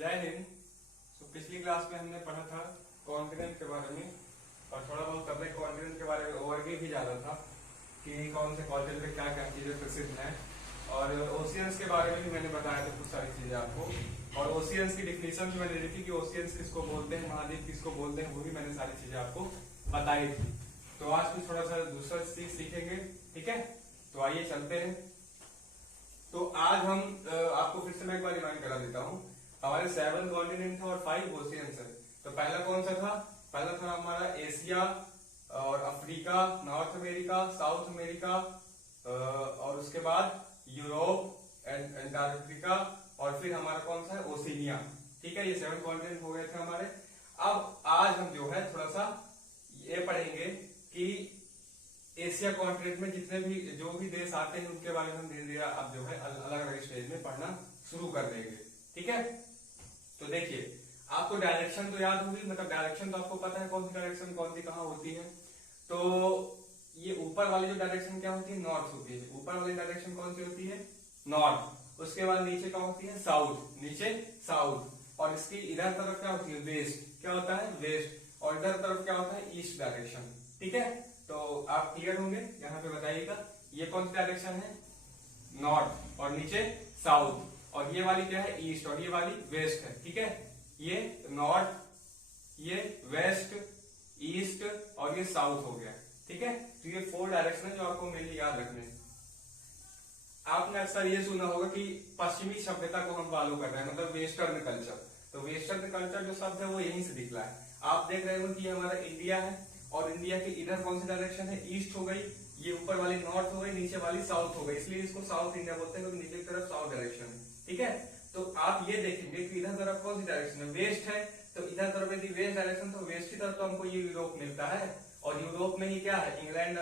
जय हिंद। पिछली क्लास में हमने पढ़ा था कॉन्टिनेंट के बारे में और थोड़ा बहुत हमने कॉन्टिनेंट के बारे में ओवरव्यू भी जाना था कि कौन से कॉन्टिनेंट पे क्या क्या चीजें प्रसिद्ध हैं। और ओशियंस के बारे में भी मैंने बताया था कुछ सारी चीजें आपको, और ओशियंस की डिफिनेशन भी मैंने दी थी कि ओशियंस किसको बोलते हैं, महाद्वीप किसको बोलते हैं, वो भी मैंने सारी चीजें आपको बताई थी। तो आज कुछ थोड़ा सा दूसरा चीज सीखेंगे, ठीक है। तो आइए चलते हैं। तो आज हम आपको फिर से मैं एक बार रिमाइंड करा देता हूँ। हमारे 7 कॉन्टिनेंट थे और 5 ओशियंस है। तो पहला कौन सा था? पहला था हमारा एशिया और Africa, north America, south America, और उसके बाद यूरोप एंड अंटार्कटिका, और फिर हमारा कौन सा है? ओशिनिया। ठीक है, ये 7 कॉन्टिनेंट हो गए थे हमारे। अब आज हम जो है थोड़ा सा ये पढ़ेंगे कि एशिया कॉन्टिनेंट में जितने भी जो भी देश आते हैं उनके बारे में हम धीरे धीरे अब जो है अलग अलग स्टेज में पढ़ना शुरू कर देंगे, ठीक है। तो देखिए, आपको डायरेक्शन तो याद होगी, मतलब डायरेक्शन तो आपको पता है कौन सी डायरेक्शन कौन सी कहाँ होती है। तो ये ऊपर वाली जो डायरेक्शन क्या होती है? नॉर्थ होती है। ऊपर वाली डायरेक्शन कौन सी होती है? नॉर्थ। उसके बाद नीचे क्या होती है? साउथ। नीचे साउथ। और इसकी इधर तरफ क्या होती है? वेस्ट। क्या होता है? वेस्ट। और इधर तरफ क्या होता है? East direction. ठीक है, तो आप क्लियर होंगे। यहाँ पे बताइएगा ये कौन सी डायरेक्शन है? नॉर्थ। और नीचे साउथ। और ये वाली क्या है? ईस्ट। और ये वाली वेस्ट है। ठीक है, ये नॉर्थ, ये वेस्ट, ईस्ट और ये साउथ हो गया। ठीक है, तो ये 4 डायरेक्शन है जो आपको मेनली याद रखने। आपने अक्सर ये सुना होगा कि पश्चिमी सभ्यता को हम फॉलो कर रहे हैं, मतलब वेस्टर्न कल्चर। तो वेस्टर्न कल्चर जो शब्द है वो यहीं से निकला है। आप देख रहे हो कि ये हमारा इंडिया है और इंडिया के इधर कौन सी डायरेक्शन है? ईस्ट हो गई। ये ऊपर वाली नॉर्थ हो गई, नीचे वाली साउथ हो गई, इसलिए इसको साउथ इंडिया बोलते हैं क्योंकि नीचे की तरफ साउथ डायरेक्शन है। ठीक है, तो आप ये देखेंगे कि इधर तरफ कौन सी डायरेक्शन है? वेस्ट है। तो इधर तरफ यदि वेस्ट डायरेक्शन, तो वेस्ट की तरफ तो हमको ये यूरोप मिलता है, और यूरोप में ही क्या है? इंग्लैंड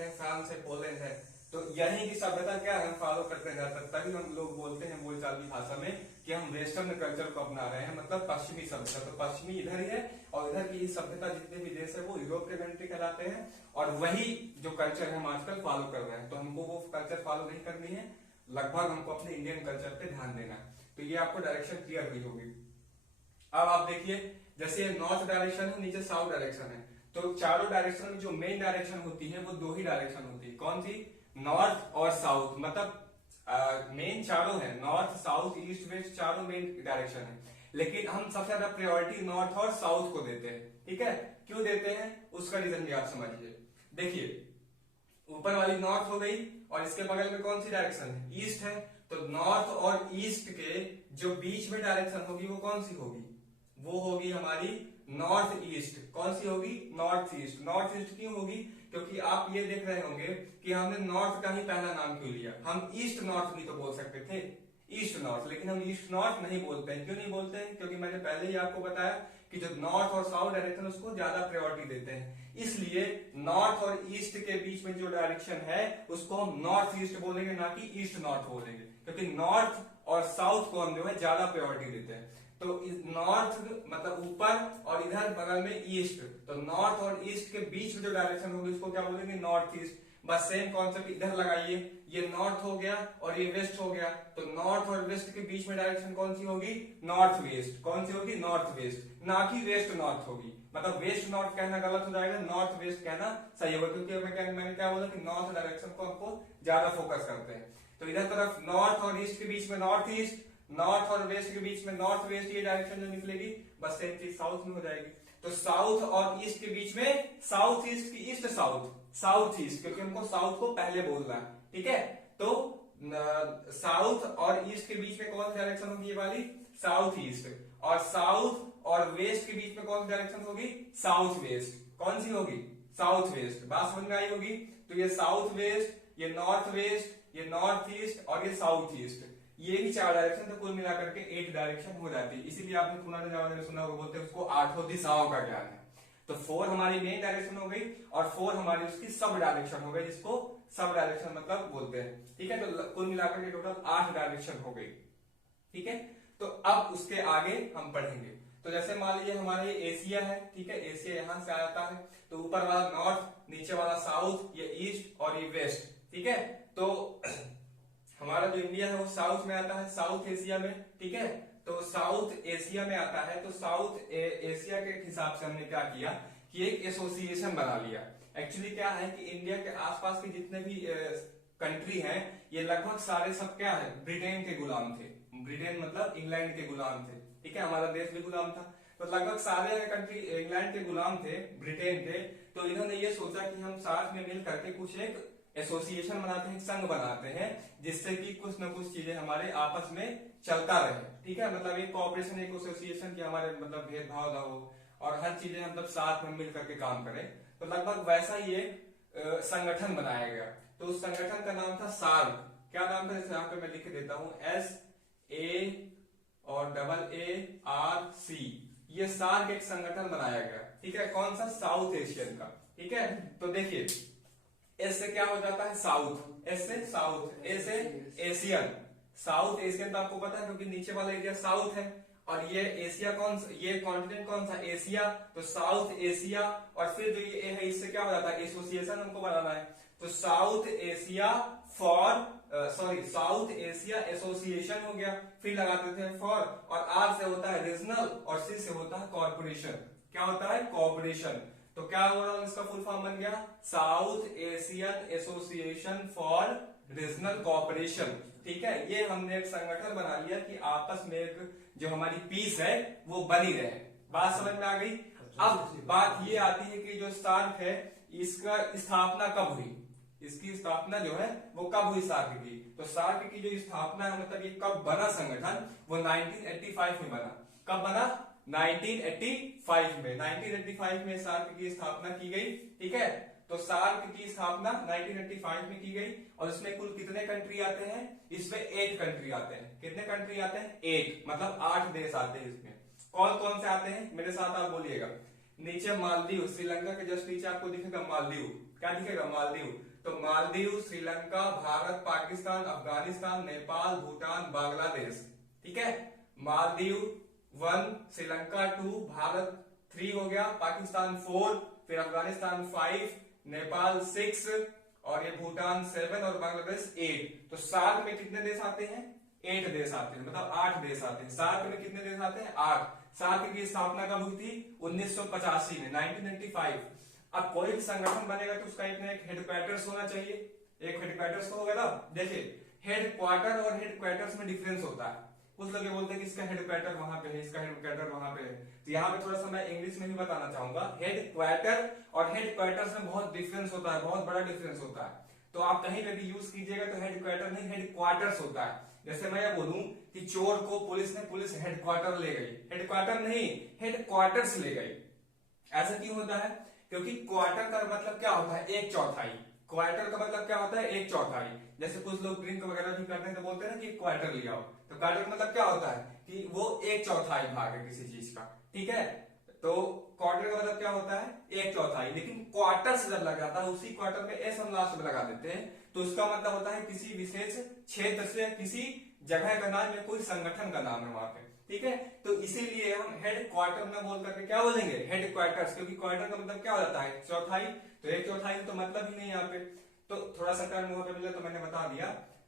है, फ्रांस है, पोलैंड है। तो यही की सभ्यता क्या है? हम फॉलो करते जाते हैं, तभी हम लोग बोलते हैं बोलचाल की भाषा में कि हम वेस्टर्न कल्चर को अपना रहे हैं, मतलब पश्चिमी सभ्यता। तो पश्चिमी इधर ही है, और इधर की सभ्यता जितने भी देश है वो यूरोप के कंट्री कहलाते हैं, और वही जो कल्चर है हम आजकल फॉलो कर रहे हैं। तो हमको वो कल्चर फॉलो नहीं करनी है, लगभग हमको अपने इंडियन कल्चर पे ध्यान देना है। तो ये आपको डायरेक्शन क्लियर हुई होगी। अब आप देखिए, जैसे नॉर्थ डायरेक्शन है, नीचे साउथ डायरेक्शन है, तो चारों डायरेक्शन में जो मेन डायरेक्शन होती है वो 2 ही डायरेक्शन होती है। कौन सी? नॉर्थ और साउथ। मतलब मेन चारों है, नॉर्थ, साउथ, ईस्ट, वेस्ट, चारों मेन डायरेक्शन है। लेकिन हम सबसे ज्यादा प्रायोरिटी नॉर्थ और साउथ को देते हैं। ठीक है, क्यों देते हैं उसका रीजन भी आप समझिए। देखिए, ऊपर वाली नॉर्थ हो गई और इसके बगल में कौन सी डायरेक्शन है? ईस्ट है। तो नॉर्थ और ईस्ट के जो बीच में डायरेक्शन होगी वो कौन सी होगी? वो होगी हमारी नॉर्थ ईस्ट। कौन सी होगी? North east. नॉर्थ ईस्ट क्यों होगी? क्योंकि आप ये देख रहे होंगे कि हमने नॉर्थ का ही पहला नाम क्यों लिया। हम ईस्ट नॉर्थ भी तो बोल सकते थे, ईस्ट नॉर्थ, लेकिन हम ईस्ट नॉर्थ नहीं बोलते हैं। क्यों नहीं बोलते हैं? क्योंकि मैंने पहले ही आपको बताया कि जो नॉर्थ और साउथ डायरेक्शन उसको ज्यादा प्रायोरिटी देते हैं, इसलिए नॉर्थ और ईस्ट के बीच में जो डायरेक्शन है उसको हम नॉर्थ ईस्ट बोलेंगे, ना कि ईस्ट नॉर्थ बोलेंगे, क्योंकि नॉर्थ और साउथ को हम जो है ज्यादा प्रायोरिटी देते हैं। तो नॉर्थ मतलब ऊपर और इधर बगल में ईस्ट, तो नॉर्थ और ईस्ट के बीच में जो डायरेक्शन होगी उसको क्या बोलेंगे? North east. बस सेम कॉन्सेप्ट इधर लगाइए, ये नॉर्थ हो गया और ये वेस्ट हो गया, तो नॉर्थ और वेस्ट के बीच में डायरेक्शन कौन सी होगी? North west. कौन सी होगी? नॉर्थ वेस्ट, ना कि वेस्ट नॉर्थ होगी। मतलब वेस्ट नॉर्थ कहना गलत हो जाएगा, नॉर्थ वेस्ट कहना सही होगा, क्योंकि मैंने क्या बोला कि नॉर्थ डायरेक्शन को हमको ज्यादा फोकस करते हैं। तो इधर तरफ नॉर्थ और ईस्ट के बीच में नॉर्थ ईस्ट, नॉर्थ और वेस्ट के बीच में नॉर्थ वेस्ट, ये डायरेक्शन जो निकलेगी बस सेम चीज साउथ में हो जाएगी। तो साउथ और ईस्ट के बीच में साउथ ईस्ट की ईस्ट साउथ, साउथ ईस्ट, क्योंकि हमको साउथ को पहले बोलना है। ठीक है, तो साउथ और ईस्ट के बीच में कौन सी डायरेक्शन होगी? ये वाली साउथ ईस्ट। और साउथ और वेस्ट के बीच में कौन सी डायरेक्शन होगी? South west. कौन सी होगी? South west. बात समझ में आई होगी। तो ये साउथ वेस्ट, ये नॉर्थ वेस्ट, ये नॉर्थ ईस्ट और ये साउथ ईस्ट, ये भी 4 डायरेक्शन, तो कुल मिलाकर के 8 डायरेक्शन हो जाती है। इसीलिए आपने पुराने जमाने में सुना होगा, बोलते हैं उसको 8 दिशाओं का ज्ञान है। तो 4 हमारी मेन डायरेक्शन हो गई और 4 हमारी उसकी सब डायरेक्शन हो गई, जिसको सब डायरेक्शन मतलब बोलते हैं। ठीक है, तो कुल मिलाकर के टोटल 8 डायरेक्शन हो गई। ठीक है, तो अब उसके आगे हम पढ़ेंगे। तो जैसे मान लीजिए हमारा ये एशिया है, ठीक है, एशिया यहां से आता है, तो ऊपर वाला नॉर्थ, नीचे वाला साउथ, ये ईस्ट और ये वेस्ट। ठीक है, तो हमारा जो इंडिया है वो साउथ में आता है, साउथ एशिया में। ठीक है। तो साउथ एशिया में आता है, तो साउथ एशिया के हिसाब से हमने क्या किया कि एक एसोसिएशन बना लिया। एक्चुअली क्या है कि इंडिया के आसपास के जितने भी कंट्री हैं, ये लगभग सारे सब क्या है, ब्रिटेन के गुलाम थे। ब्रिटेन मतलब इंग्लैंड के गुलाम थे, ठीक है, हमारा देश भी गुलाम था। तो लगभग सारे कंट्री इंग्लैंड के गुलाम थे, ब्रिटेन थे। तो इन्होंने ये सोचा कि हम साथ में मिल करके कुछ एक एसोसिएशन बनाते हैं, संघ बनाते हैं, जिससे कि कुछ न कुछ चीजें हमारे आपस में चलता रहे, ठीक है। मतलब एक कोऑपरेशन, एक एसोसिएशन की हमारे मतलब भेदभाव ना हो और हर चीजें मतलब साथ में मिल करके काम करें। तो लगभग वैसा ही एक संगठन बनाया गया। तो उस संगठन का नाम था सार्क। क्या नाम था, जैसे यहाँ पे मैं लिख देता हूं, SARC। ये सार्क एक संगठन बनाया गया, ठीक है। कौन सा, साउथ एशियन का, ठीक है। तो देखिए एस से क्या हो जाता है, साउथ, एस से साउथ, ए से एशियन। साउथ एशियन तो आपको पता है क्योंकि नीचे वाला एरिया साउथ है, और ये एशिया कौन सा, ये कॉन्टिनेंट कौन सा, एशिया। तो साउथ एशिया, और फिर जो ये ए है इससे क्या हो जाता है, एसोसिएशन हमको बनाना है। तो south Asia south Asia association हो गया। फिर लगाते थे फॉर, और आर से होता है रीजनल, और सी से होता है कॉर्पोरेशन। क्या होता है, कॉर्पोरेशन। तो क्या ओवरऑल इसका फुल फॉर्म बन गया, south Asian association for regional corporation, ठीक है। ये हमने एक संगठन बना लिया कि आपस में एक जो हमारी पीस है वो बनी रहे। बात समझ में आ गई। अब बात ये आती है कि जो सार्क है इसका स्थापना कब हुई, इसकी स्थापना जो है वो कब हुई सार्क की। तो सार्क की जो स्थापना है, मतलब ये कब बना संगठन, वो 1985 में बना। कब बना, 1985 में। 1985 में सार्क की स्थापना की गई, ठीक है। तो सार्क की स्थापना 1985 में की गई, और इसमें कुल कितने कंट्री आते हैं, इसमें 8 कंट्री आते हैं। कितने कंट्री आते हैं, 8, मतलब 8 देश आते हैं इसमें। कौन कौन से आते हैं, मेरे साथ आप बोलिएगा। नीचे मालदीव, श्रीलंका के जस्ट नीचे आपको दिखेगा मालदीव। क्या दिखेगा, मालदीव। तो मालदीव, श्रीलंका, भारत, पाकिस्तान, अफगानिस्तान, नेपाल, भूटान, बांग्लादेश, ठीक है। मालदीव 1, श्रीलंका 2, भारत 3 हो गया, पाकिस्तान 4, फिर अफगानिस्तान 5, नेपाल 6, और ये भूटान 7 और बांग्लादेश 8। तो सार्क में कितने देश आते हैं, 8 देश आते हैं, मतलब 8 देश आते हैं। सार्क में कितने देश आते हैं, 8। सार्क की स्थापना कब हुई थी, 1985 में, 1995। अब कोई भी संगठन बनेगा तो उसका एक ना एक हेडक्वार्टर्स होना चाहिए। एक हेडक्वार्टर्स तो होगा ना। देखिए हेडक्वार्टर और हेडक्वार्टर्स में डिफरेंस होता है। कुछ लोग ये बोलते हैं कि इसका हेडक्वार्टर वहां पे है, इसका हेडक्वार्टर वहां पे है। तो यहाँ पे थोड़ा सा मैं इंग्लिश में भी बताना चाहूंगा। हेडक्वार्टर और हेडक्वार्टर्स में बहुत डिफरेंस होता है, बहुत बड़ा डिफरेंस होता है। तो आप कहीं पे भी यूज कीजिएगा तो हेडक्वार्टर नहीं, हेडक्वार्टर्स होता है। जैसे मैं ये बोलूं कि चोर को पुलिस हेडक्वार्टर ले गई, हेडक्वार्टर नहीं, हेडक्वार्टर्स ले गई। ऐसा क्यों होता है, क्योंकि क्वार्टर का मतलब क्या होता है, 1/4। क्वार्टर का मतलब क्या होता है, 1/4। जैसे कुछ लोग ड्रिंक वगैरह भी करते हैं तो बोलते हैं ना कि क्वार्टर ले आओ। तो क्वार्टर मतलब क्या होता है कि वो 1/4 भाग है किसी चीज का, ठीक है। तो क्वार्टर का मतलब क्या होता है, 1/4। लेकिन क्वार्टर्स जब लग जाता है, उसी क्वार्टर में एस हम लास्ट में लगा देते हैं, तो उसका मतलब होता है किसी विशेष क्षेत्र से किसी जगह का नाम या कोई संगठन का नाम है वहां पे, ठीक है। तो इसीलिए हम हेड क्वार्टर में बोल करके क्या बोलेंगे, हेड क्वार्टर्स, क्योंकि क्वार्टर का मतलब क्या हो जाता है, चौथाई। तो 1/4 तो मतलब ही नहीं यहाँ पे। तो थोड़ा सा टर्म वहां पे मिला तो मैंने बता दिया।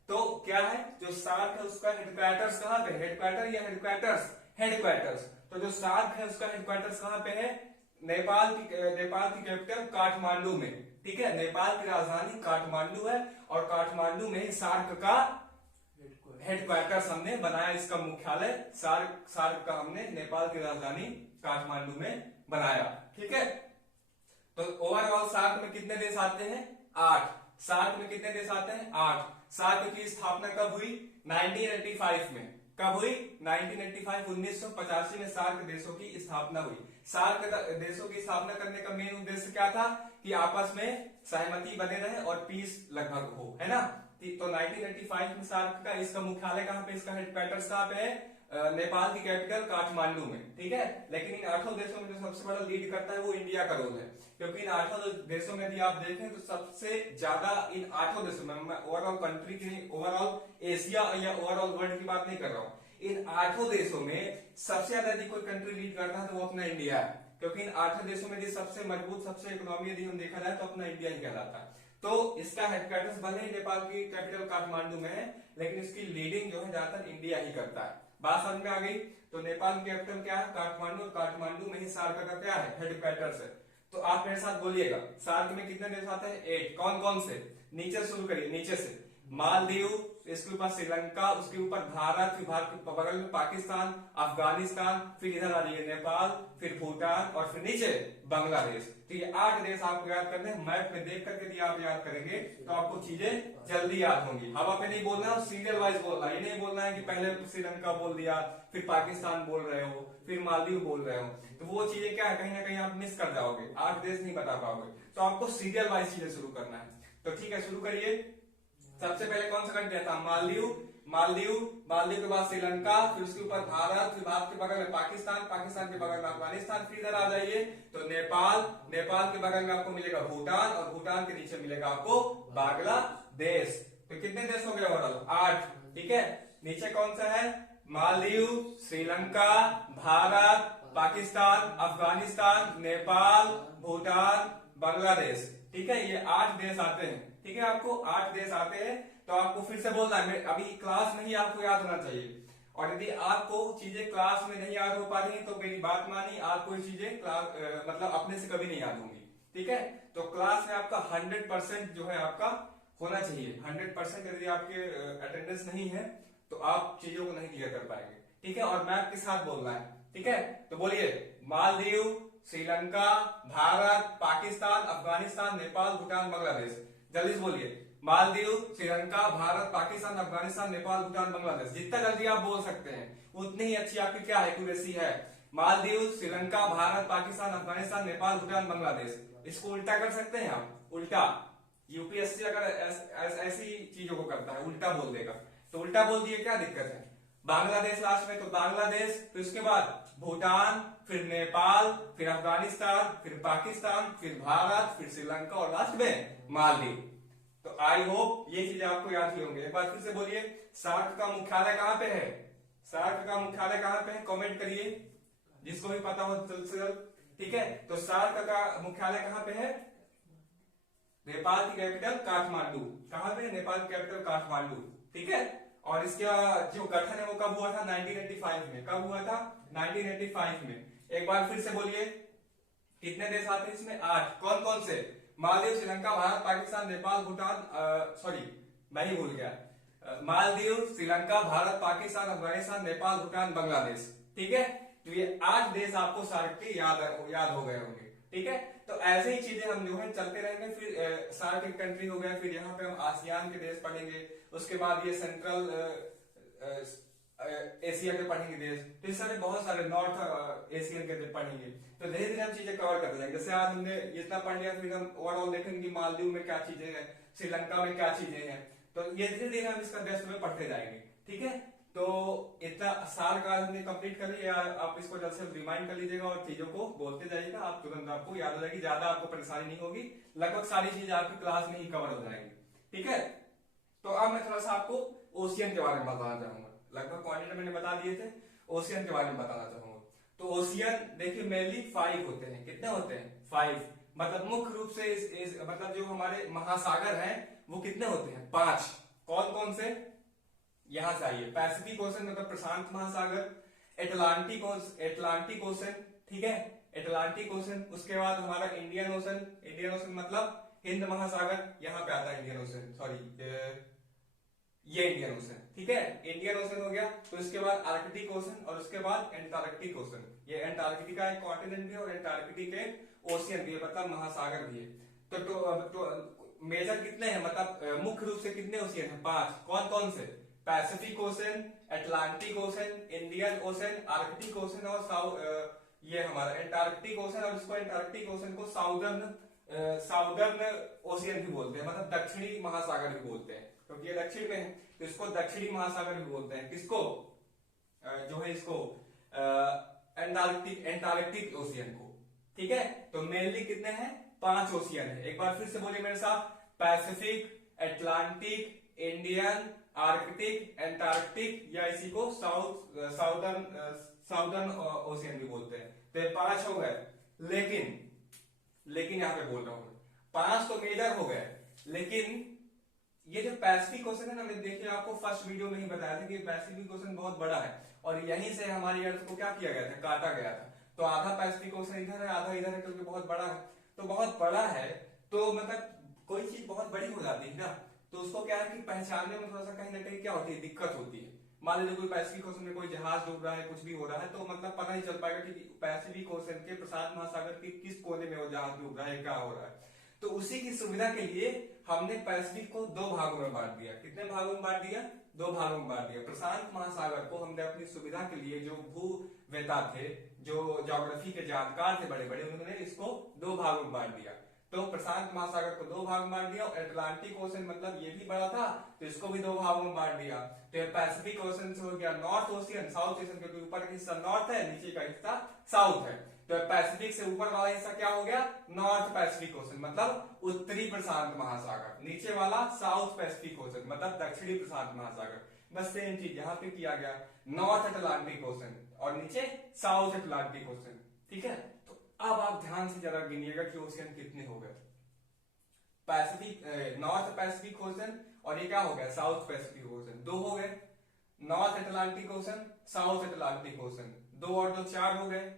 तो क्या है, जो सार्क है उसका हेडक्वार्टर्स कहाँ पे, हेडक्वार्टर या हेडक्वार्टर्स, हेडक्वार्टर्स। तो जो सार्क है उसका हेडक्वार्टर्स कहाँ पे है, नेपाल की कैपिटल काठमांडू में, ठीक है। नेपाल की राजधानी काठमांडू है, और काठमांडू में सार्क का हेडक्वार्टर्स हमने बनाया, इसका मुख्यालय सार्क का हमने नेपाल की राजधानी काठमांडू में बनाया, ठीक है। तो ओवरऑल सार्क में कितने देश आते हैं, 8। सार्क में कितने देश आते हैं, 8। सार्क की स्थापना कब हुई, 1985 में। कब हुई, 1985 में सार्क देशों की स्थापना हुई। सार्क देशों की स्थापना करने का मेन उद्देश्य क्या था कि आपस में सहमति बने रहे और पीस लगभग हो, है ना। तो 1985 में सार्क का इसका मुख्यालय कहां पे, इसका हेडक्वार्टर्स कहां पे है, नेपाल की कैपिटल काठमांडू में, ठीक है। लेकिन इन 8 देशों में जो सबसे बड़ा लीड करता है वो इंडिया का रोल है, क्योंकि इन 8 देशों में भी आप देखें तो सबसे ज्यादा इन 8 देशों में, मैं ओवरऑल कंट्री की, ओवरऑल एशिया या ओवरऑल वर्ल्ड की बात नहीं कर रहा हूं, इन 8 देशों में सबसे ज्यादा यदि कोई कंट्री लीड करता है तो वो अपना इंडिया है। क्योंकि इन 8 देशों में सबसे मजबूत, सबसे इकोनॉमी यदि हम देखा जाए तो अपना इंडिया ही कहलाता है। तो इसका हेडक्वार्टर्स भले ही नेपाल की कैपिटल काठमांडू में है, लेकिन इसकी लीडिंग जो है ज्यादातर इंडिया ही करता है। बात समझ में आ गई। तो नेपाल की कैपिटल क्या है? काठमांडू। काठमांडू में ही सार्क का क्या है? हेडक्वार्टर्स है। तो आप मेरे साथ बोलिएगा, सार्क में कितने देश आते हैं? 8। कौन कौन से? नीचे शुरू करिए, नीचे से। मालदीव, इसके ऊपर श्रीलंका, उसके ऊपर भारत, फिर भारत के बगल में पाकिस्तान, अफगानिस्तान, फिर इधर आ जाइए नेपाल, फिर भूटान, और फिर नीचे बांग्लादेश। तो ये 8 देश आपको याद करने हैं। मैप में देख करके यदि आप याद करेंगे तो आपको चीजें जल्दी याद होंगी। हवा पे नहीं बोलना है, सीरियल वाइज बोलना है। ये नहीं बोलना है कि पहले श्रीलंका बोल दिया, फिर पाकिस्तान बोल रहे हो, फिर मालदीव बोल रहे हो, तो वो चीजें क्या है, कहीं ना कहीं आप मिस कर जाओगे, 8 देश नहीं बता पाओगे। तो आपको सीरियल वाइज चीजें शुरू करना है। तो ठीक है, शुरू करिए। सबसे पहले कौन सा कंट्री था? मालदीव। मालदीव, मालदीव के बाद श्रीलंका, फिर उसके ऊपर भारत, फिर भारत के बगल में पाकिस्तान, पाकिस्तान के बगल में अफगानिस्तान, फिर इधर आ जाइए तो नेपाल, नेपाल के बगल में आपको मिलेगा भूटान, और भूटान के नीचे मिलेगा आपको बांग्लादेश। तो कितने देश हो गए ओवरऑल? 8। ठीक है, नीचे कौन सा है? मालदीव, श्रीलंका, भारत, पाकिस्तान, अफगानिस्तान, नेपाल, भूटान, बांग्लादेश। ठीक है, ये 8 देश आते हैं। ठीक है, आपको 8 देश आते हैं। तो आपको फिर से बोलना है, अभी क्लास में ही आपको याद होना चाहिए। और यदि आपको चीजें क्लास में नहीं याद हो पा रही तो मेरी बात मानी, आपको ये चीजें क्लास मतलब अपने से कभी नहीं याद होंगी। ठीक है, तो क्लास में आपका 100% जो है आपका होना चाहिए। 100% यदि आपके अटेंडेंस नहीं है तो आप चीजों को नहीं क्लियर कर पाएंगे। ठीक है, और मैप के साथ बोलना है। ठीक है, तो बोलिए मालदीव, श्रीलंका, भारत, पाकिस्तान, अफगानिस्तान, नेपाल, भूटान, बांग्लादेश। जल्दी से बोलिए, मालदीव, श्रीलंका, भारत, पाकिस्तान, अफगानिस्तान, नेपाल, भूटान, बांग्लादेश। जितना जल्दी आप बोल सकते हैं उतनी ही अच्छी आपकी क्या एक्यूरेसी है। मालदीव, श्रीलंका, भारत, पाकिस्तान, अफगानिस्तान, नेपाल, भूटान, बांग्लादेश। इसको उल्टा कर सकते हैं आप, उल्टा। यूपीएससी अगर ऐसी चीजों को करता है, उल्टा बोल देगा, तो उल्टा बोल दिए, क्या दिक्कत है? बांग्लादेश लास्ट में, तो बांग्लादेश, फिर उसके बाद भूटान, फिर नेपाल, फिर अफगानिस्तान, फिर पाकिस्तान, फिर भारत, फिर श्रीलंका, और लास्ट में मालदीव। तो आई होप ये चीजें आपको याद ही होंगे। एक बार फिर से बोलिए, सार्क का मुख्यालय कहां पे है? सार्क का मुख्यालय कहां पे है? कमेंट करिए, जिसको भी पता हो जल्द से जल्द। ठीक है, तो सार्क का मुख्यालय कहां पे है? नेपाल की कैपिटल काठमांडू। कहां पे? नेपाल की कैपिटल काठमांडू। ठीक है, और इसका जो गठन है वो कब हुआ था? 1985 में। कब हुआ था? 1985 में। एक बार फिर से बोलिए, कितने देश आते हैं इसमें? 8। कौन कौन से? मालदीव, श्रीलंका, भारत, पाकिस्तान, नेपाल, भूटान, सॉरी मैं ही भूल गया। मालदीव, श्रीलंका, भारत, पाकिस्तान, अफगानिस्तान, नेपाल, भूटान, बांग्लादेश। ठीक है, तो ये 8 देश आपको सार्क के याद हो गए होंगे। ठीक है, तो ऐसे ही चीजें हम जो है चलते रहेंगे। फिर सार्क एक कंट्री हो गया, फिर यहाँ पे हम आसियान के देश पढ़ेंगे, उसके बाद ये सेंट्रल एशिया के पढ़ेंगे देश, तो इस सारे बहुत सारे नॉर्थ एशियन के पढ़ेंगे। तो धीरे धीरे हम चीजें कवर करते जाएंगे। जैसे आज हमने इतना पढ़ लिया, फिर हम ओवरऑल देखेंगे मालदीव में क्या चीजें हैं, श्रीलंका में क्या चीजें हैं, तो ये धीरे धीरे हम इसका डेप्थ में पढ़ते जाएंगे। ठीक है, तो इतना सार्क आज हमने कंप्लीट कर लिया। आप इसको जल्द से रिमाइंड कर लीजिएगा और चीजों को बोलते जाइएगा, आप तुरंत आपको याद हो जाएगी, ज्यादा आपको परेशानी नहीं होगी, लगभग सारी चीजें आपकी क्लास में ही कवर हो जाएंगी। ठीक है, तो अब मैं थोड़ा सा आपको ओशियन के बारे में बताना चाहूंगा। लगभग क्वांटिटी मैंने बता दिए थे, ओशियन के बारे में बताना चाहूंगा। तो ओशियन देखिए मेनली 5 होते हैं। कितने होते हैं? 5। मतलब मुख्य रूप से मतलब जो हमारे महासागर हैं वो कितने होते हैं? 5। कौन कौन से? यहां से आइए, पैसिफिक ओशन मतलब प्रशांत महासागर, एटलांटिक ओशन, ठीक है, एटलांटिक ओशन। उसके बाद हमारा इंडियन ओशन, इंडियन ओशन मतलब हिंद महासागर, यहां पे आता है इंडियन ओशन, सॉरी ये इंडियन ओशन। ठीक है, इंडियन ओशन हो गया। तो इसके बाद आर्कटिक ओशन, और उसके बाद एंटार्क्टिक ओशन। ये एंटार्क्टिका एक कॉन्टिनेंट भी है और एंटार्क्टिक एक ओशियन भी है, मतलब महासागर भी है। तो मेजर कितने हैं, मतलब मुख्य रूप से कितने ओशियन है? 5। कौन कौन से? Pacific ocean, Atlantic ocean, Indian ocean, Arctic ocean, और ये हमारा एंटार्क्टिक ओशन। और इसको एंटार्क्टिक ओशन को साउदर्न ओशियन भी बोलते हैं, मतलब दक्षिणी महासागर भी बोलते हैं, क्योंकि ये दक्षिण में है तो इसको दक्षिणी महासागर भी बोलते हैं। किसको? जो है इसको एंटार्क्टिक ओशियन को। ठीक है, तो मेनली कितने हैं? 5 ओशियन है। एक बार फिर से बोलिए मेरे साथ, Pacific, Atlantic, Indian, Arctic, Antarctic, या इसी को साउदर्न ओशियन भी बोलते हैं। तो ये 5 हो गए। लेकिन यहां पे बोल रहा हूं 5 तो मेजर हो गए, लेकिन ये जो पैसिफिक ओशन है ना, मैं देखिए आपको फर्स्ट वीडियो में ही बताया था कि पैसिफिक ओशन बहुत बड़ा है और यहीं से हमारी अर्थ को क्या किया गया था, काटा गया था। तो आधा पैसिफिक ओशन इधर है, आधा इधर है, क्योंकि बहुत बड़ा है। तो बहुत बड़ा है तो मतलब कोई चीज बहुत बड़ी हो जाती है ना, तो उसको क्या है कि पहचानने में थोड़ा सा कहीं ना कहीं क्या होती है, दिक्कत होती है। मान लीजिए कोई पैसिफिक ओशन में कोई जहाज डूब रहा है, कुछ भी हो रहा है, तो मतलब पता नहीं चल पाएगा कि पैसिफिक ओशन के प्रशांत महासागर के किस कोने में वो जहाज डूब रहा है, क्या हो रहा है। तो उसी की सुविधा के लिए हमने पैसिफिक को दो भागों में बांट दिया। कितने भागों में बांट दिया, दो भागों में बांट दिया। प्रशांत महासागर को हमने अपनी सुविधा के लिए, जो भूवेता थे, जो ज्योग्राफी के जानकार थे बड़े बड़े, उन्होंने इसको दो भागों में बांट दिया। तो प्रशांत महासागर को दो भाग में बांट दिया, और अटलांटिक ओशन मतलब ये भी बड़ा था, तो इसको भी दो भागों में बांट दिया। तो पैसिफिक ओशन से हो गया नॉर्थ ओशियन, साउथ ओशियन, क्योंकि ऊपर का हिस्सा नॉर्थ है, नीचे का हिस्सा साउथ है। तो पैसिफिक से ऊपर वाला हिस्सा क्या हो गया, नॉर्थ पैसिफिक ओशन मतलब उत्तरी प्रशांत महासागर, नीचे वाला साउथ पैसिफिक ओशन मतलब दक्षिणी प्रशांत महासागर। बस सेम चीज यहाँ पे किया गया, नॉर्थ अटलांटिक ओशन और नीचे साउथ अटलांटिक ओशन। ठीक है, तो अब आप ध्यान से जरा गिनिएगा कि ओशियन कितने हो गए। पैसिफिक, नॉर्थ पैसिफिक ओशन और ये क्या हो गया, साउथ पैसिफिक ओशन, दो हो गए। North Atlantic ocean, south Atlantic ocean, दो और दो चार हो गए।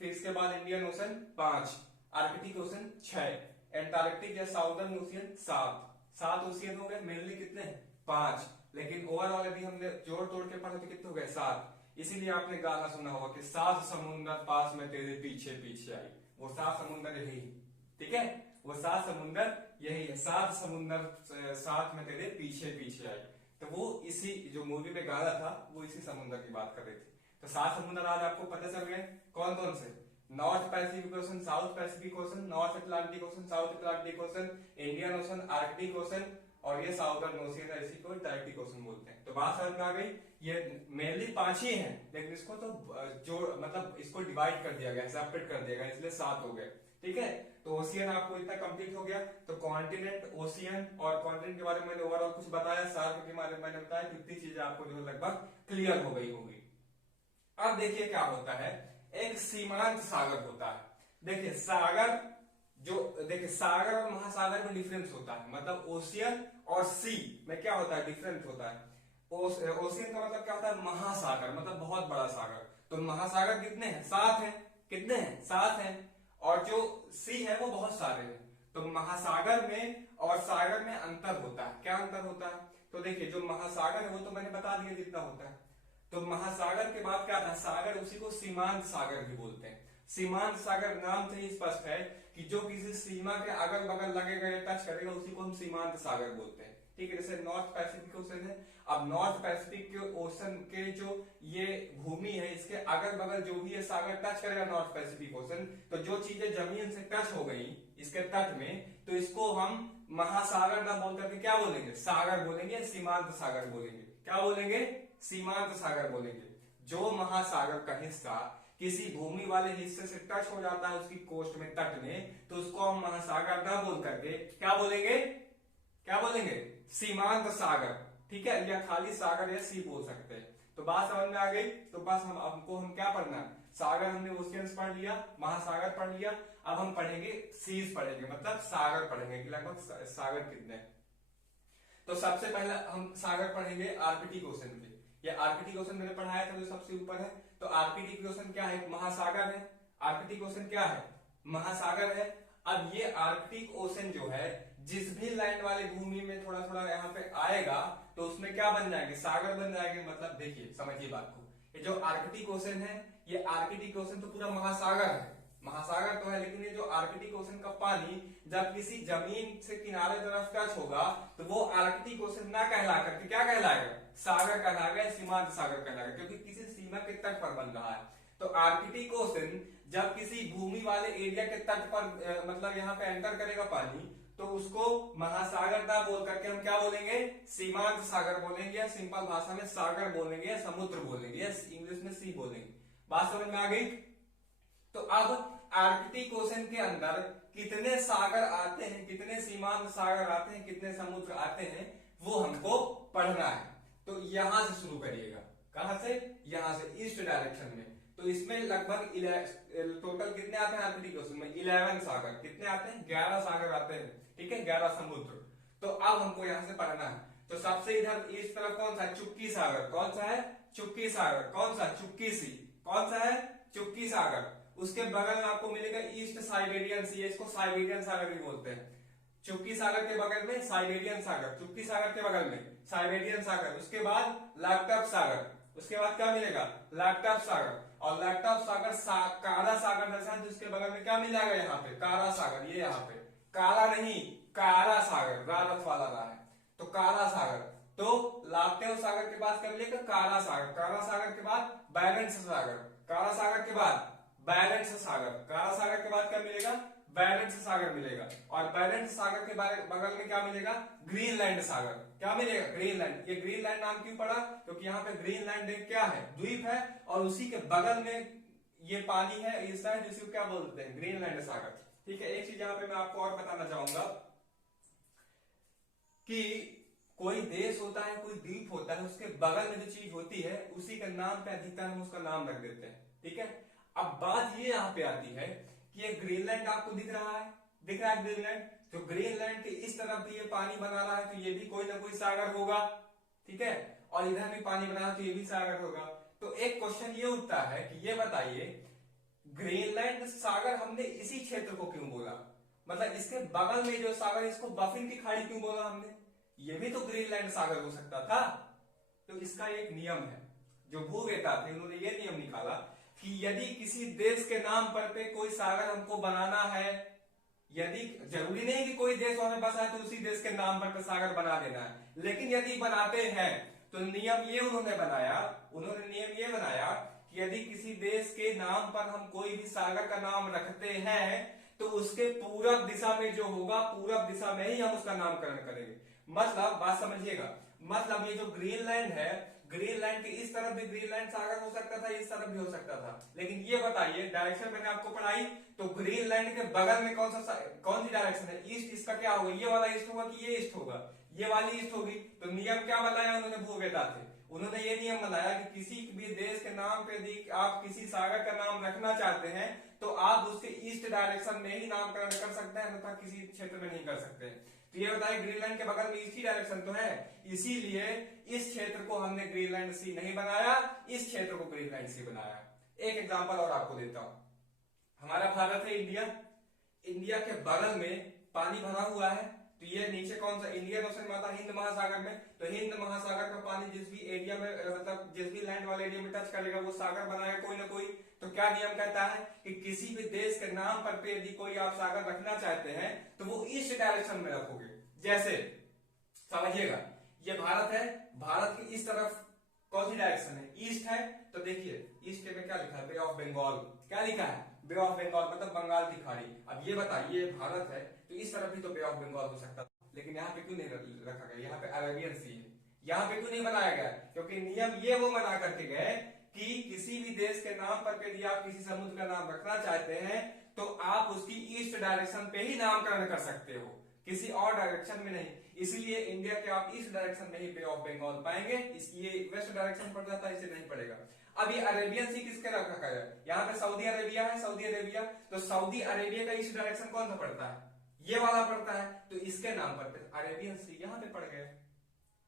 फिर इसके बाद Indian ocean 5, Arctic ocean 6, Antarctic या साउदर्न ओशियन 7 ओशियन हो गए। मेनली कितने, 5, लेकिन ओवरऑल यदि हमने जोड़ तोड़ के पढ़ा तो कितने हो गए, 7। इसीलिए आपने गाना सुना होगा कि 7 समुंदर पास में तेरे पीछे पीछे आई। वो 7 समुंदर यही, ठीक है, वो 7 समुंदर यही है, 7 समुंदर साथ में तेरे पीछे पीछे आई। तो वो इसी जो मूवी में गाना था वो इसी समुंदर की बात कर रही थी। तो 7 समुंदर आज आपको पता चल गए कौन कौन से, north Pacific ocean, south Pacific ocean, north Atlantic ocean, south Atlantic ocean, Indian ocean, Arctic ocean और ये साउदर्न ओशियन है, इसी को अंटार्कटिक ओशन बोलते हैं। तो बात समझ में आ गई, ये मेनली 5 ही हैं, लेकिन इसको तो जो मतलब इसको डिवाइड कर दिया गया, सेपरेट कर दिया गया, इसलिए 7 हो गए। ठीक है, तो ओशियन आपको इतना कंप्लीट हो गया। तो कॉन्टिनेंट, ओशियन और कॉन्टिनेंट के बारे में मैंने ओवरऑल कुछ बताया, सार्क के बारे में मैंने बताया, कितनी चीजें आपको जो लगभग क्लियर हो गई होगी। अब देखिए क्या होता है, एक सीमांत सागर होता है। देखिए सागर, जो देखिए सागर और महासागर में डिफरेंस होता है, मतलब ओशियन और सी में क्या होता है, डिफरेंस होता है। ओशियन का मतलब क्या होता है, महासागर मतलब बहुत बड़ा सागर। तो महासागर कितने हैं, 7 हैं, कितने हैं, 7 हैं। और जो सी है वो बहुत सारे हैं। तो महासागर में और सागर में अंतर होता है। क्या अंतर होता है, तो देखिए जो महासागर है वो तो मैंने बता दिया जितना होता है। तो महासागर के बाद क्या था, सागर, उसी को सीमांत सागर भी बोलते हैं। सीमांत सागर नाम से ही स्पष्ट है कि जो किसी सीमा के अगल बगल लगेगा या टच करेगा उसी को हम सीमांत सागर बोलते हैं। ठीक है, जैसे नॉर्थ पैसिफिक ओशन है, अब नॉर्थ पैसिफिक के ओशन के जो ये भूमि है, इसके अगल बगल जो भी ये सागर टच करेगा नॉर्थ पैसिफिक ओशन, तो जो चीजें जमीन से टच हो गई इसके तट में, तो इसको हम महासागर ना बोल करके क्या बोलेंगे, सागर बोलेंगे, सीमांत सागर बोलेंगे। क्या बोलेंगे, सीमांत सागर बोलेंगे। जो महासागर का हिस्सा किसी भूमि वाले हिस्से से टच हो जाता है उसकी कोस्ट में, तट में, तो उसको हम महासागर ना बोल करके क्या बोलेंगे, क्या बोलेंगे, सीमांत सागर। ठीक है, या खाली सागर या सी बोल सकते हैं। तो बात समझ में आ गई। तो बस हम क्या पढ़ना, सागर हमने ओशियंस पढ़ लिया, महासागर पढ़ लिया, अब हम पढ़ेंगे सीज पढ़ेंगे, मतलब सागर पढ़ेंगे कि लगभग सागर कितने। तो सबसे पहले हम सागर पढ़ेंगे आर्कटिक ओशन के। ये आर्कटिक ओशन मैंने पढ़ाया था जो सबसे ऊपर है। तो आर्कटिक ओशन क्या है, महासागर है। आर्कटिक ओशन क्या है, महासागर है। अब ये आर्कटिक ओशन जो है जिस भी लैंड वाली भूमि में थोड़ा थोड़ा यहाँ पे आएगा तो उसमें क्या बन जाएंगे, सागर बन जाएंगे। मतलब देखिए समझिए बात को, ये जो आर्कटिक ओशन है, ये आर्कटिक ओशन तो पूरा महासागर है, महासागर तो है, लेकिन ये जो आर्कटिक ओशन का पानी जब किसी जमीन से किनारे तरफ टच होगा तो वो आर्कटिक ओशन ना कहला करके क्या कहलाएगा, सागर कहलाएगा, सीमांत सागर कहलाएगा, क्योंकि किसी सीमा के तट पर बन रहा है। तो आर्कटिक ओशन जब किसी भूमि वाले एरिया के तट पर मतलब यहाँ पे एंटर करेगा पानी, तो उसको महासागर ना बोल करके हम क्या बोलेंगे, सीमांत सागर बोलेंगे, या सिंपल भाषा में सागर बोलेंगे, या समुद्र बोलेंगे, या इंग्लिश में सी बोलेंगे। बात समझ में आ गई। तो अब आर्कटिक ओशन के अंदर कितने सागर आते हैं, कितने सीमांत सागर आते हैं, कितने समुद्र आते हैं, वो हमको पढ़ना है। तो यहां से शुरू करिएगा, कहां से, यहां से, ईस्ट डायरेक्शन में। तो इसमें लगभग टोटल कितने आते हैं आर्कटिक ओशन में, 11 सागर। कितने आते हैं, 11 सागर आते हैं। ठीक है, 11 समुद्र। तो अब हमको यहां से पढ़ना है। तो सबसे इधर इस तरफ कौन सा, चुप्पी सागर। कौन सा है, चुप्पी सागर, कौन सा, चुप्की सी, कौन सा है, चुप्की सागर। उसके बगल में आपको मिलेगा ईस्ट साइबेरियन सी, इसको साइबेरियन सागर भी बोलते हैं। चुप्की सागर के बगल में साइबेरियन सागर, चुप्की सागर के बगल में साइबेरियन सागर, उसके बाद लैपटॉप सागर, उसके बाद क्या मिलेगा, लैपटॉप सागर। और लैपटॉप सागर काला सागर जैसा है, जिसके बगल में क्या मिल जाएगा यहाँ पे, काला सागर। ये यहाँ पे काला नहीं, काला सागर, रारत वाला रहा है तो काला सागर। तो लाप्तेव सागर के बाद क्या मिलेगा, काला सागर। काला सागर के बाद बैरेंट्स सागर, काला सागर के बाद बैरेंट्स सागर, काला सागर के बाद क्या मिलेगा, बैरेंट्स सागर मिलेगा। और बैरेंट्स सागर के बगल में क्या मिलेगा, ग्रीनलैंड सागर। क्या मिलेगा, ग्रीनलैंड। ये ग्रीनलैंड नाम क्यों पड़ा, क्योंकि यहाँ पे ग्रीनलैंड एक क्या है, द्वीप है, और उसी के बगल में ये पानी है इस साइड, जिसको क्या बोलते हैं, ग्रीनलैंड सागर। ठीक है, एक चीज यहाँ पे मैं आपको और बताना चाहूंगा कि कोई देश होता है, कोई द्वीप होता है, उसके बगल में जो चीज होती है उसी के नाम पे अधिकतर हम उसका नाम रख देते हैं। ठीक है, अब बात ये यहाँ पे आती है कि ये ग्रीनलैंड आपको दिख रहा है, दिख रहा है ग्रीनलैंड, तो ग्रीनलैंड के इस तरफ भी ये पानी बना रहा है, तो ये भी कोई ना कोई सागर होगा। ठीक है, और इधर भी पानी बना तो ये भी सागर होगा। तो एक क्वेश्चन ये उठता है कि ये बताइए, ग्रीनलैंड सागर हमने इसी क्षेत्र को क्यों बोला, मतलब इसके बगल में जो सागर, इसको बफिन की खाड़ी क्यों बोला हमने, ये भी तो ग्रीनलैंड सागर हो सकता था। तो इसका एक नियम है, जो भूवेता थे उन्होंने ये नियम निकाला कि यदि किसी देश के नाम पर पे कोई सागर हमको बनाना है, यदि जरूरी नहीं कि कोई देश वहां बसा है तो उसी देश के नाम पर सागर बना देना है, लेकिन यदि बनाते हैं तो नियम ये उन्होंने नियम ये बनाया कि यदि किसी देश के नाम पर हम कोई भी सागर का नाम रखते हैं तो उसके पूरब दिशा में जो होगा, पूरब दिशा में ही हम उसका नामकरण करेंगे। मतलब बात समझिएगा, मतलब ये जो ग्रीनलैंड है, ग्रीनलैंड के इस तरफ भी ग्रीनलैंड सागर हो सकता था, इस तरफ भी हो सकता था, लेकिन ये बताइए डायरेक्शन मैंने आपको पढ़ाई, तो ग्रीनलैंड के बगल में कौन सी डायरेक्शन है, ईस्ट। इसका क्या होगा, ये वाला ईस्ट होगा कि ये ईस्ट होगा, ये वाली ईस्ट होगी। तो नियम क्या बनाया उन्होंने, भूवेता थे, उन्होंने ये नियम बनाया कि किसी भी देश के नाम पे यदि आप किसी सागर का नाम रखना चाहते हैं तो आप उसके ईस्ट डायरेक्शन में ही नामकरण कर सकते हैं, अन्यथा किसी क्षेत्र में नहीं कर सकते। तो ये बताइए ग्रीनलैंड के बगल में ईस्ट ही डायरेक्शन तो है, इसीलिए इस क्षेत्र को हमने ग्रीनलैंड सी नहीं बनाया, इस क्षेत्र को ग्रीनलैंड सी बनाया। एक एग्जांपल और आपको देता हूं, हमारा भारत है इंडिया, इंडिया के बगल में पानी भरा हुआ है, तो ये नीचे कौन सा, इंडियन ओशन में आता है, हिंद महासागर में, तो हिंद महासागर का पानी जिस भी एरिया में, मतलब जिस भी लैंड वाले एरिया में टच करेगा वो सागर बनाएगा कोई ना कोई। तो क्या नियम कहता है कि किसी भी देश के नाम पर पे यदि कोई आप सागर रखना चाहते हैं तो वो ईस्ट डायरेक्शन में रखोगे। जैसे समझिएगा, ये भारत है, भारत की इस तरफ कौन सी डायरेक्शन है, ईस्ट है, तो देखिए ईस्ट में क्या लिखा है, बे ऑफ बंगाल, क्या लिखा है, बे ऑफ बंगाल, मतलब बंगाल की खाड़ी। अब ये बताइए भारत है तो इस तरफ भी तो बे ऑफ बंगाल हो सकता, लेकिन यहाँ पे क्यों नहीं रखा गया, यहाँ पे अरेबियन सी है, यहाँ पे क्यों नहीं बनाया गया, क्योंकि नियम ये वो बना करके गए कि किसी भी देश के नाम पर यदि आप किसी समुद्र का नाम रखना चाहते हैं तो आप उसकी ईस्ट डायरेक्शन पे ही नामकरण कर सकते हो, किसी और डायरेक्शन में नहीं। इसलिए इंडिया के आप ईस्ट डायरेक्शन में ही बे ऑफ बंगाल पाएंगे, ये वेस्ट डायरेक्शन पड़ जाता है, इसे नहीं पड़ेगा। अब ये अरेबियन सी किसके रखा है, यहाँ पे सऊदी अरेबिया है, सऊदी अरेबिया, तो सऊदी अरेबिया का ईस्ट डायरेक्शन कौन सा पड़ता है, ये वाला पड़ता है, तो इसके नाम पर अरेबियन सी यहाँ पे पड़ गए।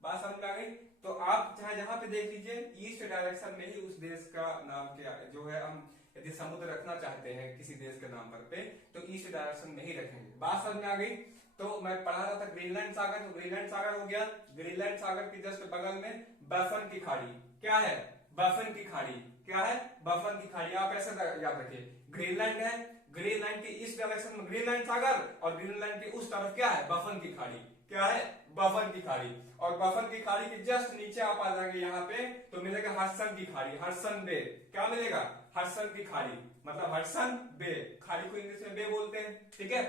बात समझ में आ गई। तो आप चाहे जहां पे देख लीजिए ईस्ट डायरेक्शन में ही उस देश का नाम क्या जो है, हम यदि समुद्र रखना चाहते हैं किसी देश के नाम पर पे तो ईस्ट डायरेक्शन में ही रखेंगे। बात समझ में आ गई। तो मैं पढ़ा रहा था ग्रीनलैंड सागर, तो ग्रीनलैंड सागर हो गया। ग्रीनलैंड सागर के जस्ट बगल में बाफन की खाड़ी, क्या है, बाफन की खाड़ी, क्या है, बाफन की खाड़ी। आप ऐसे याद रखिए, ग्रीनलैंड है, ग्रीनलैंड के इस डायरेक्शन में ग्रीनलैंड सागर और ग्रीनलैंड के उस तरफ क्या है, बाफन की खाड़ी, क्या है, बाफन की खाड़ी। और बाफन की खाड़ी के जस्ट नीचे आप आ जाएंगे यहाँ पे तो मिलेगा हडसन की खाड़ी, हडसन बे, क्या मिलेगा, हडसन की खाड़ी, मतलब हडसन बे, खाड़ी को इंग्लिश में बे बोलते हैं, ठीक है।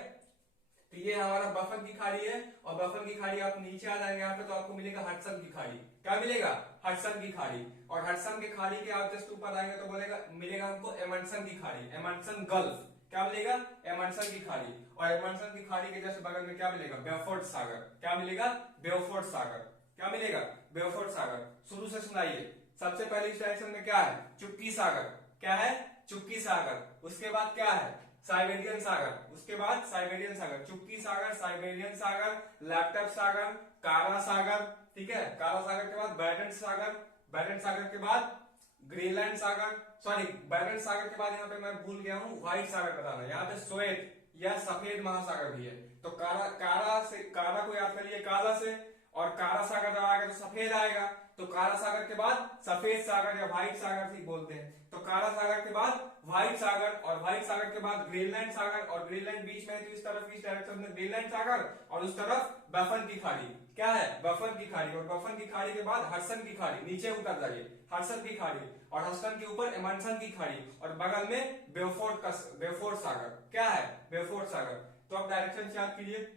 तो ये हमारा बाफन की खाड़ी है, और बाफन की खाड़ी आप नीचे आ जाएंगे यहाँ पे तो आपको मिलेगा हडसन की खाड़ी, क्या मिलेगा, हडसन की खाड़ी। और हडसन की खाड़ी के आप जस्ट ऊपर आएंगे तो मिलेगा हमको एमंडसन की खाड़ी, एमंडसन गल्फ, क्या मिलेगा, एमंडसन की खाड़ी। और एमंडसन की खाड़ी के जस्ट बगल में क्या मिलेगा, बेओफोर्ट सागर, क्या मिलेगा, बेओफोर्ट सागर, क्या मिलेगा, बेओफोर्ट सागर। शुरू से सुनाइए, सबसे पहले इस डायरेक्शन में क्या है, चुप्की सागर, क्या है, चुप्की सागर। उसके बाद क्या है, साइबेरियन सागर, उसके बाद साइबेरियन सागर, चुप्की सागर, साइबेरियन सागर, लैपटॉप सागर, काला सागर, ठीक है, काला सागर के बाद बैरेंट्स सागर, बैरेंट सागर के बाद ग्रीनलैंड सागर, सॉरी बैरेंट सागर के बाद यहाँ पे मैं भूल गया हूँ व्हाइट सागर बताना, यहाँ पे श्वेत या सफेद महासागर भी है। तो कारा को याद करिए काला से, और कारा सागर जब आएगा तो सफेद आएगा, तो कारा सागर के बाद सफेद सागर या व्हाइट सागर भी बोलते हैं। तो कारा सागर के बाद व्हाइट सागर, और व्हाइट सागर के बाद ग्रीनलैंड सागर, और ग्रीनलैंड बीच में है तो इस तरफ इस डायरेक्शन में ग्रीनलैंड सागर, और उस तरफ बफन की खाड़ी, क्या है बफन की खाड़ी, और बफन की खाड़ी के बाद हडसन की खाड़ी, नीचे उतर जाइए हडसन की खाड़ी, और हडसन के ऊपर एमंडसन की खाड़ी, और बगल में बेफोर्ट सागर, क्या है बेफोर्ट सागर। तो अब डायरेक्शन याद कीजिए,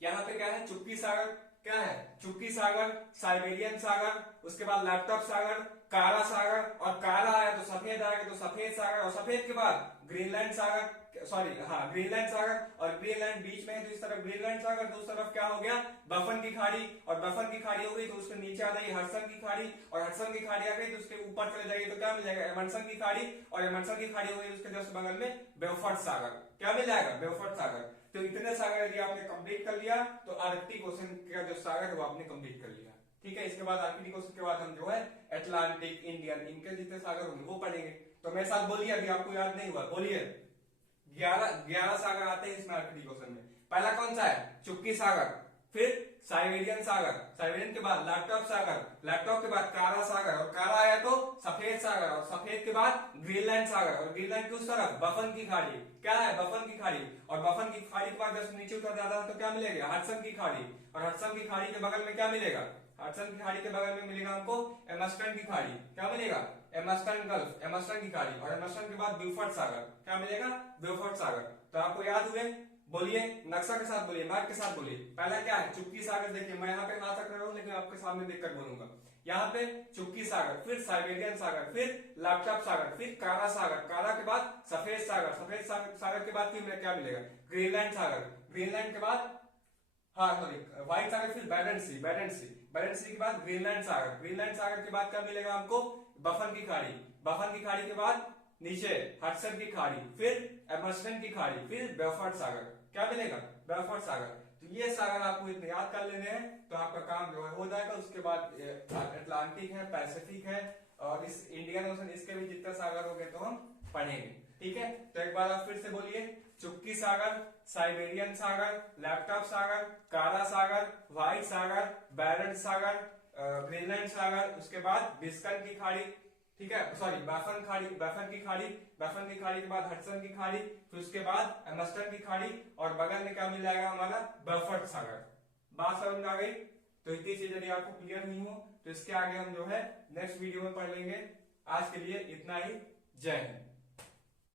यहाँ पे क्या है चुप्पी सागर, क्या है चुप्पी सागर, साइबेरियन सागर, उसके बाद लैपटॉप सागर, कारा सागर, और कारा आया तो सफेद आएगा तो सफेद सागर, और सफेद के बाद ग्रीनलैंड सागर, सॉरी हाँ ग्रीनलैंड सागर, और ग्रीनलैंड बीच में है तो इस तरफ ग्रीनलैंड सागर, तो उस तरफ क्या हो गया बफन की खाड़ी, और बफन की खाड़ी हो गई तो उसके नीचे आ जाइए हडसन की खाड़ी, और हडसन की खाड़ी आ गई तो उसके ऊपर चले जाइए तो क्या मिल जाएगा एमंडसन की खाड़ी, और एमंडसन की खाड़ी हो गई उसके जस्ट बगल में बेफोर्ट सागर, क्या मिल जाएगा बेफोर्ट सागर। तो इतने सागर यदि आपने कंप्लीट कर लिया तो आर्कटिक ओशन का जो सागर है वो आपने कंप्लीट कर लिया, ठीक है। इसके बाद आर्कटिक ओशन के बाद हम जो है अटलांटिक, इंडियन, इनके जितने सागर होंगे वो पढ़ेंगे। तो मेरे साथ बोलिए, अभी आपको याद नहीं हुआ बोलिए। 11 सागर आते हैं इसमें आर्कटिक ओशन में। पहला कौन सा है चुप्पी सागर, फिर साइबेरियन सागर, साइबेरियन के बाद लैपटॉप सागर, लैपटॉप के बाद कारा सागर, और कारा आया तो सफेद सागर, और सफेद के बाद ग्रीनलैंड सागर, और ग्रीनलैंड की उस तरफ बफन की खाड़ी, क्या है बफन की खाड़ी, और बफन की खाड़ी के बाद जस्ट नीचे उतर जाता है तो क्या मिलेगा हडसन की खाड़ी, और हडसन की खाड़ी के बगल में क्या मिलेगा, हडसन की खाड़ी के बगल में मिलेगा हमको एमस्टन की खाड़ी, क्या मिलेगा एमस्टन गल्फ, एमस्टन की खाड़ी, और एमस्टन के बाद ब्यूफोर्ट सागर, क्या मिलेगा ब्यूफोर्ट सागर। तो आपको याद हुए, बोलिए नक्शा के साथ बोलिए, मैप के साथ बोलिए। पहला क्या है चुप्पी सागर, देखिए मैं यहाँ पे हाथ रख रहा हूँ लेकिन आपके सामने देखकर बोलूंगा। यहाँ पे चुप्पी सागर, फिर साइबेरियन सागर, फिर लैपटॉप सागर, फिर कारा सागर, कारा के बाद सफेद सागर, सफेद सागर के बाद फिर क्या मिलेगा ग्रीनलैंड सागर, ग्रीनलैंड के बाद हाँ सॉरी व्हाइट सागर, फिर बैरेंट सी, बैरेंट सी के बाद ग्रीनलैंड सागर, ग्रीनलैंड सागर के बाद क्या मिलेगा हमको बफन की खाड़ी, बफन की खाड़ी के बाद नीचे हडसन की खाड़ी, फिर एमर्सन की खाड़ी, फिर बेफोर्ट सागर, क्या मिलेगा बेफोर्ट सागर। तो ये सागर आपको इतने याद कर लेने हैं तो आपका काम जो है हो जाएगा। उसके बाद अटलांटिक है, पैसिफिक है, और इस इंडियन ओशन, इसके भी जितने सागर हो गए तो हम पढ़ेंगे, ठीक है। तो एक बार आप फिर से बोलिए चुप्पी सागर, साइबेरियन सागर, लैपटॉप सागर, कारा सागर, व्हाइट सागर, बैरेंट सागर, ग्रीनलैंड सागर, उसके बाद बिस्कन की खाड़ी, ठीक है सॉरी बफन की खाड़ी के बाद हडसन की खाड़ी, फिर उसके बाद एमस्टन की खाड़ी, और बगल में क्या मिल जाएगा हमारा बेफोर्ट सागर। बात समझ में आ गई। तो इतनी चीज यदि आपको क्लियर नहीं हो तो इसके आगे हम जो है नेक्स्ट वीडियो में पढ़ लेंगे। आज के लिए इतना ही, जय हिंद।